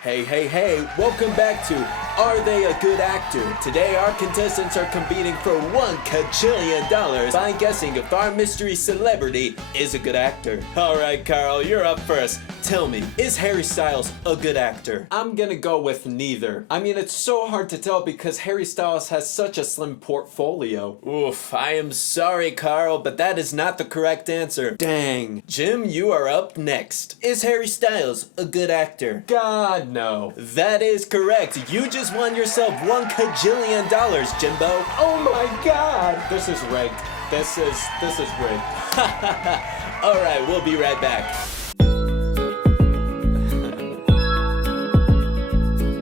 Hey, welcome back to Are They a Good Actor? Today our contestants are competing for $1 kajillion by guessing if our mystery celebrity is a good actor. Alright Carl, you're up first. Tell me, is Harry Styles a good actor? I'm gonna go with neither. I mean, it's so hard to tell because Harry Styles has such a slim portfolio. Oof, I am sorry Carl, but that is not the correct answer. Dang. Jim, you are up next. Is Harry Styles a good actor? God, no. That is correct. You just won yourself $1 kajillion, Jimbo. Oh my god. This is rigged. This is rigged. Alright, we'll be right back.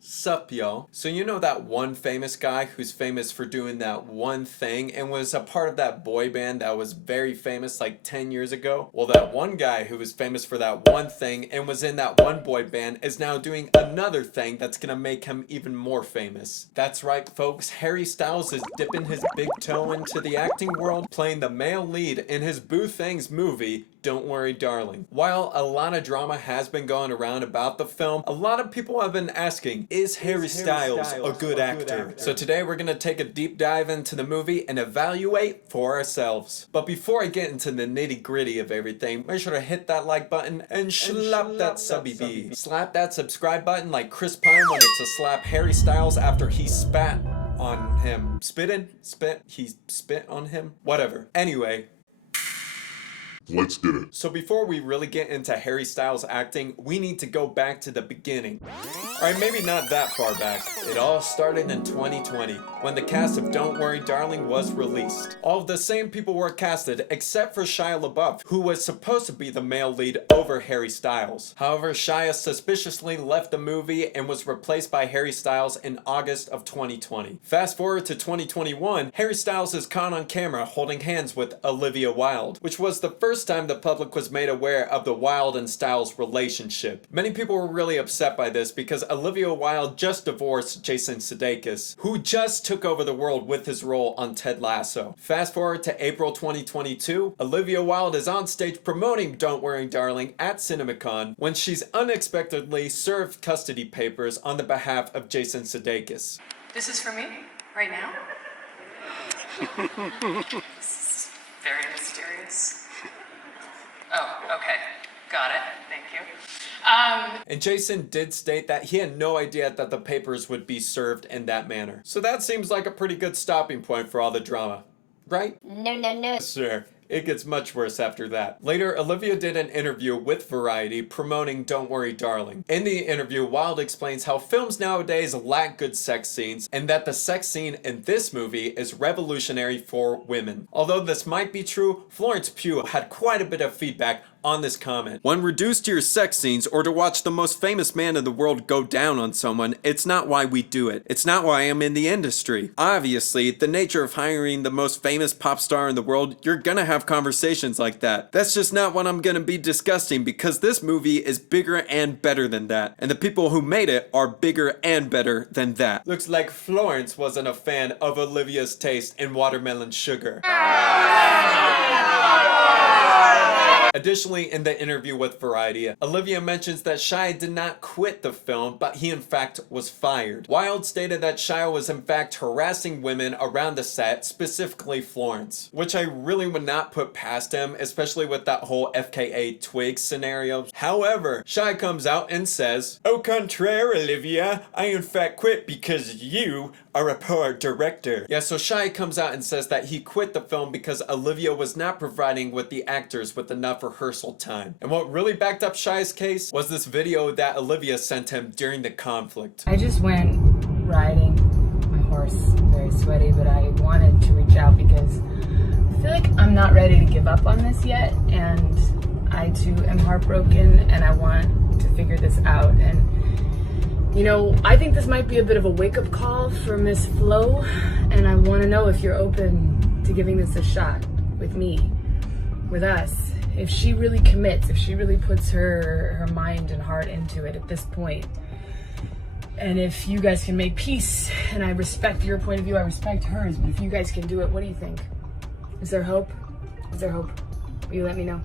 Sup y'all? So you know that one famous guy who's famous for doing that one thing and was a part of that boy band that was very famous like 10 years ago? Well, that one guy who was famous for that one thing and was in that one boy band is now doing another thing that's gonna make him even more famous. That's right folks, Harry Styles is dipping his big toe into the acting world, playing the male lead in his Boo Things movie, Don't Worry Darling. While a lot of drama has been going around about the film, a lot of people have been asking, is Harry Styles a good actor? So today we're gonna take a deep dive into the movie and evaluate for ourselves. But before I get into the nitty gritty of everything, make sure to hit that like button and slap that subby bee. Slap that subscribe button like Chris Pine wanted to slap Harry Styles after he spat on him. He spit on him? Whatever. Anyway, let's get it. so before we really get into Harry Styles acting, we need to go back to the beginning. Alright, maybe not that far back. It all started in 2020, when the cast of Don't Worry Darling was released. All of the same people were casted, except for Shia LaBeouf, who was supposed to be the male lead over Harry Styles. However, Shia suspiciously left the movie and was replaced by Harry Styles in August of 2020. Fast forward to 2021, Harry Styles is caught on camera holding hands with Olivia Wilde, which was the first time the public was made aware of the Wilde and Styles relationship. Many people were really upset by this because Olivia Wilde just divorced Jason Sudeikis, who just took over the world with his role on Ted Lasso. Fast forward to April 2022, Olivia Wilde is on stage promoting Don't Worry Darling at CinemaCon when she's unexpectedly served custody papers on the behalf of Jason Sudeikis. This is for me, right now? This is very mysterious. Oh, okay. Got it. Thank you. And Jason did state that he had no idea that the papers would be served in that manner. So that seems like a pretty good stopping point for all the drama, right? No. Sure. It gets much worse after that. Later, Olivia did an interview with Variety promoting Don't Worry Darling. In the interview, Wilde explains how films nowadays lack good sex scenes and that the sex scene in this movie is revolutionary for women. Although this might be true, Florence Pugh had quite a bit of feedback on this comment. When reduced to your sex scenes or to watch the most famous man in the world go down on someone, it's not why we do it. It's not why I'm in the industry. Obviously, the nature of hiring the most famous pop star in the world, you're gonna have conversations like that. That's just not what I'm gonna be discussing because this movie is bigger and better than that. And the people who made it are bigger and better than that. Looks like Florence wasn't a fan of Olivia's taste in watermelon sugar. Additionally, in the interview with Variety, Olivia mentions that Shia did not quit the film, but he in fact was fired. Wilde stated that Shia was in fact harassing women around the set, specifically Florence, which I really would not put past him, especially with that whole FKA Twigs scenario. However, Shia comes out and says, "Au contraire, Olivia, I in fact quit because you are a poor director." Yeah, so Shia comes out and says that he quit the film because Olivia was not providing with the actors with enough rehearsal time. And what really backed up Shia's case was this video that Olivia sent him during the conflict. I just went riding my horse, very sweaty, but I wanted to reach out because I feel like I'm not ready to give up on this yet, and I too am heartbroken, and I want to figure this out. And you know, I think this might be a bit of a wake-up call for Miss Flo, and I want to know if you're open to giving this a shot with me, with us. If she really commits, if she really puts her mind and heart into it at this point, and if you guys can make peace, and I respect your point of view, I respect hers, but if you guys can do it, what do you think? Is there hope? Is there hope? Will you let me know?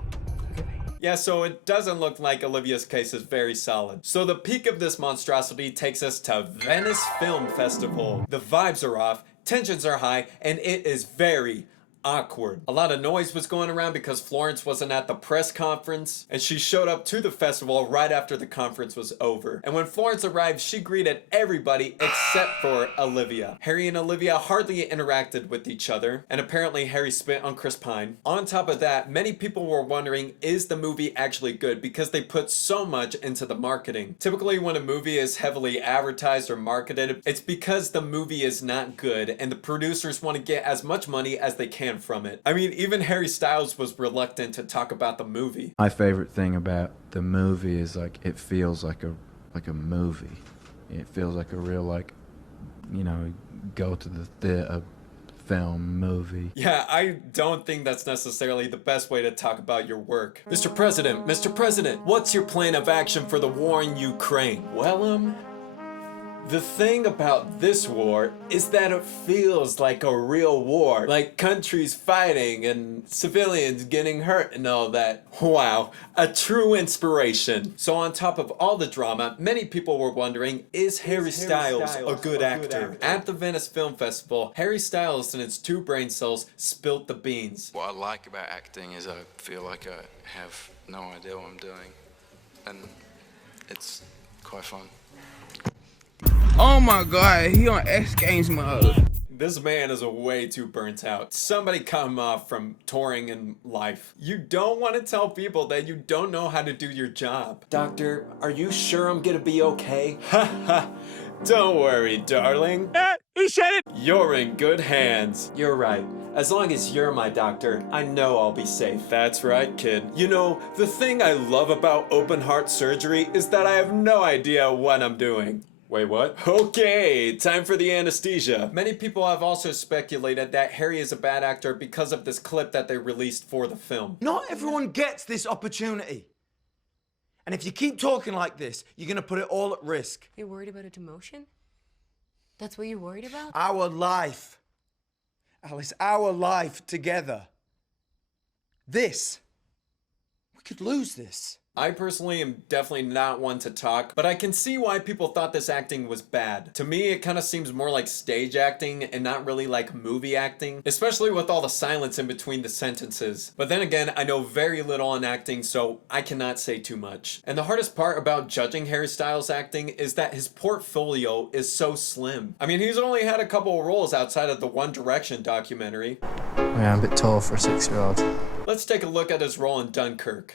Okay, bye. Yeah, so it doesn't look like Olivia's case is very solid. So the peak of this monstrosity takes us to Venice Film Festival. The vibes are off, tensions are high, and it is very awkward. A lot of noise was going around because Florence wasn't at the press conference, and she showed up to the festival right after the conference was over. And when Florence arrived, she greeted everybody except for Olivia. Harry and Olivia hardly interacted with each other, and apparently Harry spit on Chris Pine. On top of that, many people were wondering, is the movie actually good? Because they put so much into the marketing. Typically when a movie is heavily advertised or marketed, it's because the movie is not good, and the producers want to get as much money as they can from it. I mean, even Harry Styles was reluctant to talk about the movie. My favorite thing about the movie is like it feels like a movie. It feels like a real, like, you know, go to the theater film movie. Yeah, I don't think that's necessarily the best way to talk about your work. Mr. President, what's your plan of action for the war in Ukraine? Well, the thing about this war is that it feels like a real war. Like countries fighting and civilians getting hurt and all that. Wow, a true inspiration. So on top of all the drama, many people were wondering, is Harry Styles a good actor? At the Venice Film Festival, Harry Styles and his 2 brain cells spilt the beans. What I like about acting is I feel like I have no idea what I'm doing, and it's quite fun. Oh my god, he on X Games mode. This man is way too burnt out. Somebody cut him off from touring in life. You don't want to tell people that you don't know how to do your job. Doctor, are you sure I'm gonna be okay? Ha ha. Don't worry, darling. He said it. You're in good hands. You're right. As long as you're my doctor, I know I'll be safe. That's right, kid. You know, the thing I love about open heart surgery is that I have no idea what I'm doing. Wait, what? Okay, time for the anesthesia. Many people have also speculated that Harry is a bad actor because of this clip that they released for the film. Not everyone gets this opportunity. And if you keep talking like this, you're gonna put it all at risk. You're worried about a demotion? That's what you're worried about? Our life. Alice, our life together. This. We could lose this. I personally am definitely not one to talk, but I can see why people thought this acting was bad. To me, it kind of seems more like stage acting and not really like movie acting, especially with all the silence in between the sentences. But then again, I know very little on acting, so I cannot say too much. And the hardest part about judging Harry Styles' acting is that his portfolio is so slim. I mean, he's only had a couple of roles outside of the One Direction documentary. Yeah, I'm a bit tall for a 6-year-old. Let's take a look at his role in Dunkirk.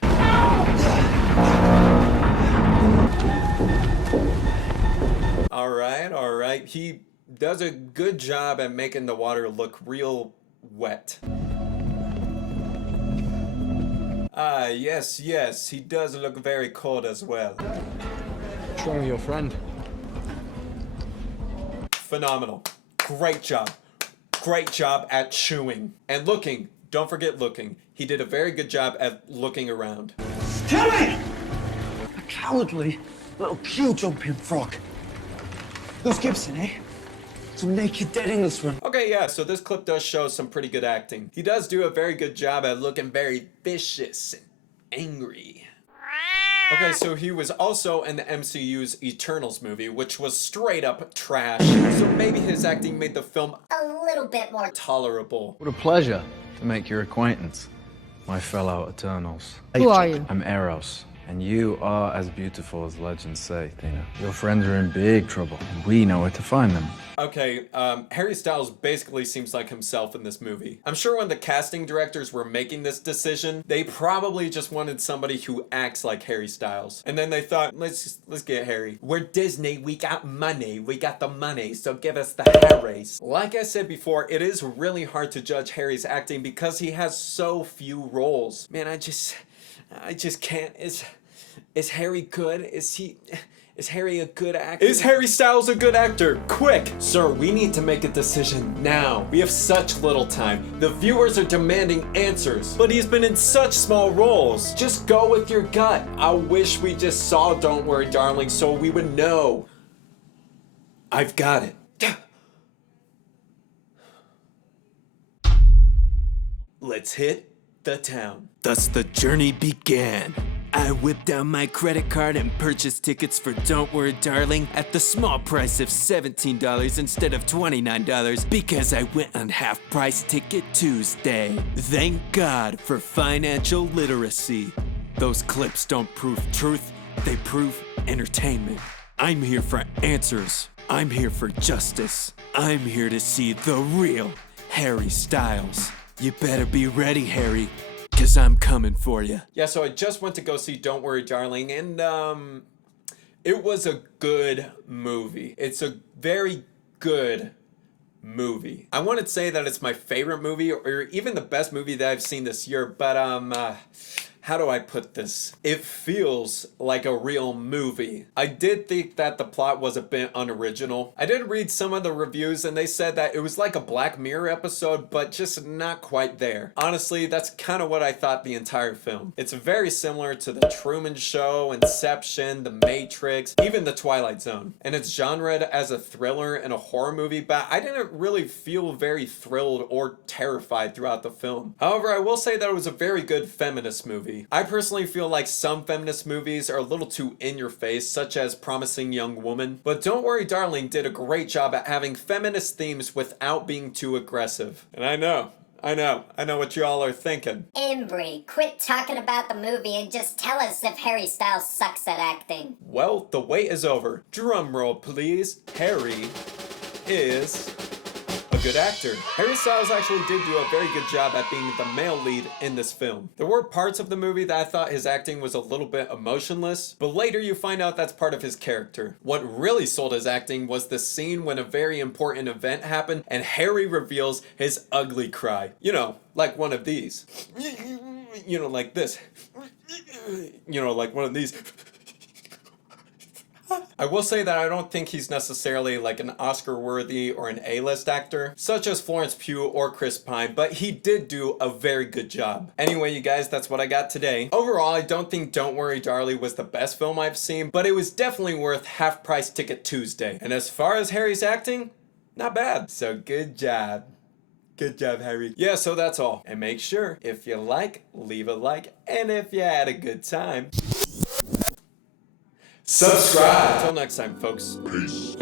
Alright. He does a good job at making the water look real wet. Ah, yes, he does look very cold as well. What's wrong with your friend? Phenomenal. Great job at chewing. And looking. Don't forget looking. He did a very good job at looking around. Tell me! A cowardly little queue-jumping frog. Who's Gibson, eh? Some naked dead Englishman. Okay, yeah, so this clip does show some pretty good acting. He does do a very good job at looking very vicious and angry. Okay, so he was also in the MCU's Eternals movie, which was straight up trash. So maybe his acting made the film a little bit more tolerable. What a pleasure to make your acquaintance, my fellow Eternals. Who are you? I'm Eros, and you are as beautiful as legends say, Tina. Your friends are in big trouble, and we know where to find them. Okay, Harry Styles basically seems like himself in this movie. I'm sure when the casting directors were making this decision, they probably just wanted somebody who acts like Harry Styles. And then they thought, let's get Harry. We're Disney, we got money, so give us the Harrys. Like I said before, it is really hard to judge Harry's acting because he has so few roles. Man, I just can't. Is Harry good? Is Harry a good actor? Is Harry Styles a good actor? Quick! Sir, we need to make a decision now. We have such little time. The viewers are demanding answers. But he's been in such small roles. Just go with your gut. I wish we just saw Don't Worry Darling so we would know. I've got it. Let's hit the town. Thus the journey began. I whipped out my credit card and purchased tickets for Don't Worry Darling at the small price of $17 instead of $29 because I went on Half Price Ticket Tuesday. Thank God for financial literacy. Those clips don't prove truth, they prove entertainment. I'm here for answers. I'm here for justice. I'm here to see the real Harry Styles. You better be ready, Harry. 'Cause I'm coming for you. Yeah, so I just went to go see Don't Worry Darling, and it was a good movie. It's a very good movie. I wouldn't say that it's my favorite movie or even the best movie that I've seen this year, but how do I put this? It feels like a real movie. I did think that the plot was a bit unoriginal. I did read some of the reviews and they said that it was like a Black Mirror episode, but just not quite there. Honestly, that's kind of what I thought the entire film. It's very similar to The Truman Show, Inception, The Matrix, even The Twilight Zone. And it's genred as a thriller and a horror movie, but I didn't really feel very thrilled or terrified throughout the film. However, I will say that it was a very good feminist movie. I personally feel like some feminist movies are a little too in your face, such as Promising Young Woman, but Don't Worry Darling did a great job at having feminist themes without being too aggressive. And I know what y'all are thinking. Embry, quit talking about the movie and just tell us if Harry Styles sucks at acting. Well, the wait is over. Drum roll, please. Harry is a good actor. Harry Styles actually did do a very good job at being the male lead in this film. There were parts of the movie that I thought his acting was a little bit emotionless, but later you find out that's part of his character. What really sold his acting was the scene when a very important event happened and Harry reveals his ugly cry. You know, like one of these. You know, like this. You know, like one of these. I will say that I don't think he's necessarily like an Oscar-worthy or an A-list actor, such as Florence Pugh or Chris Pine, but he did do a very good job. Anyway, you guys, that's what I got today. Overall, I don't think Don't Worry Darling was the best film I've seen, but it was definitely worth Half Price Ticket Tuesday. And as far as Harry's acting, not bad. So good job. Good job, Harry. Yeah, so that's all. And make sure, if you like, leave a like, and if you had a good time, subscribe. Until next time, folks. Peace.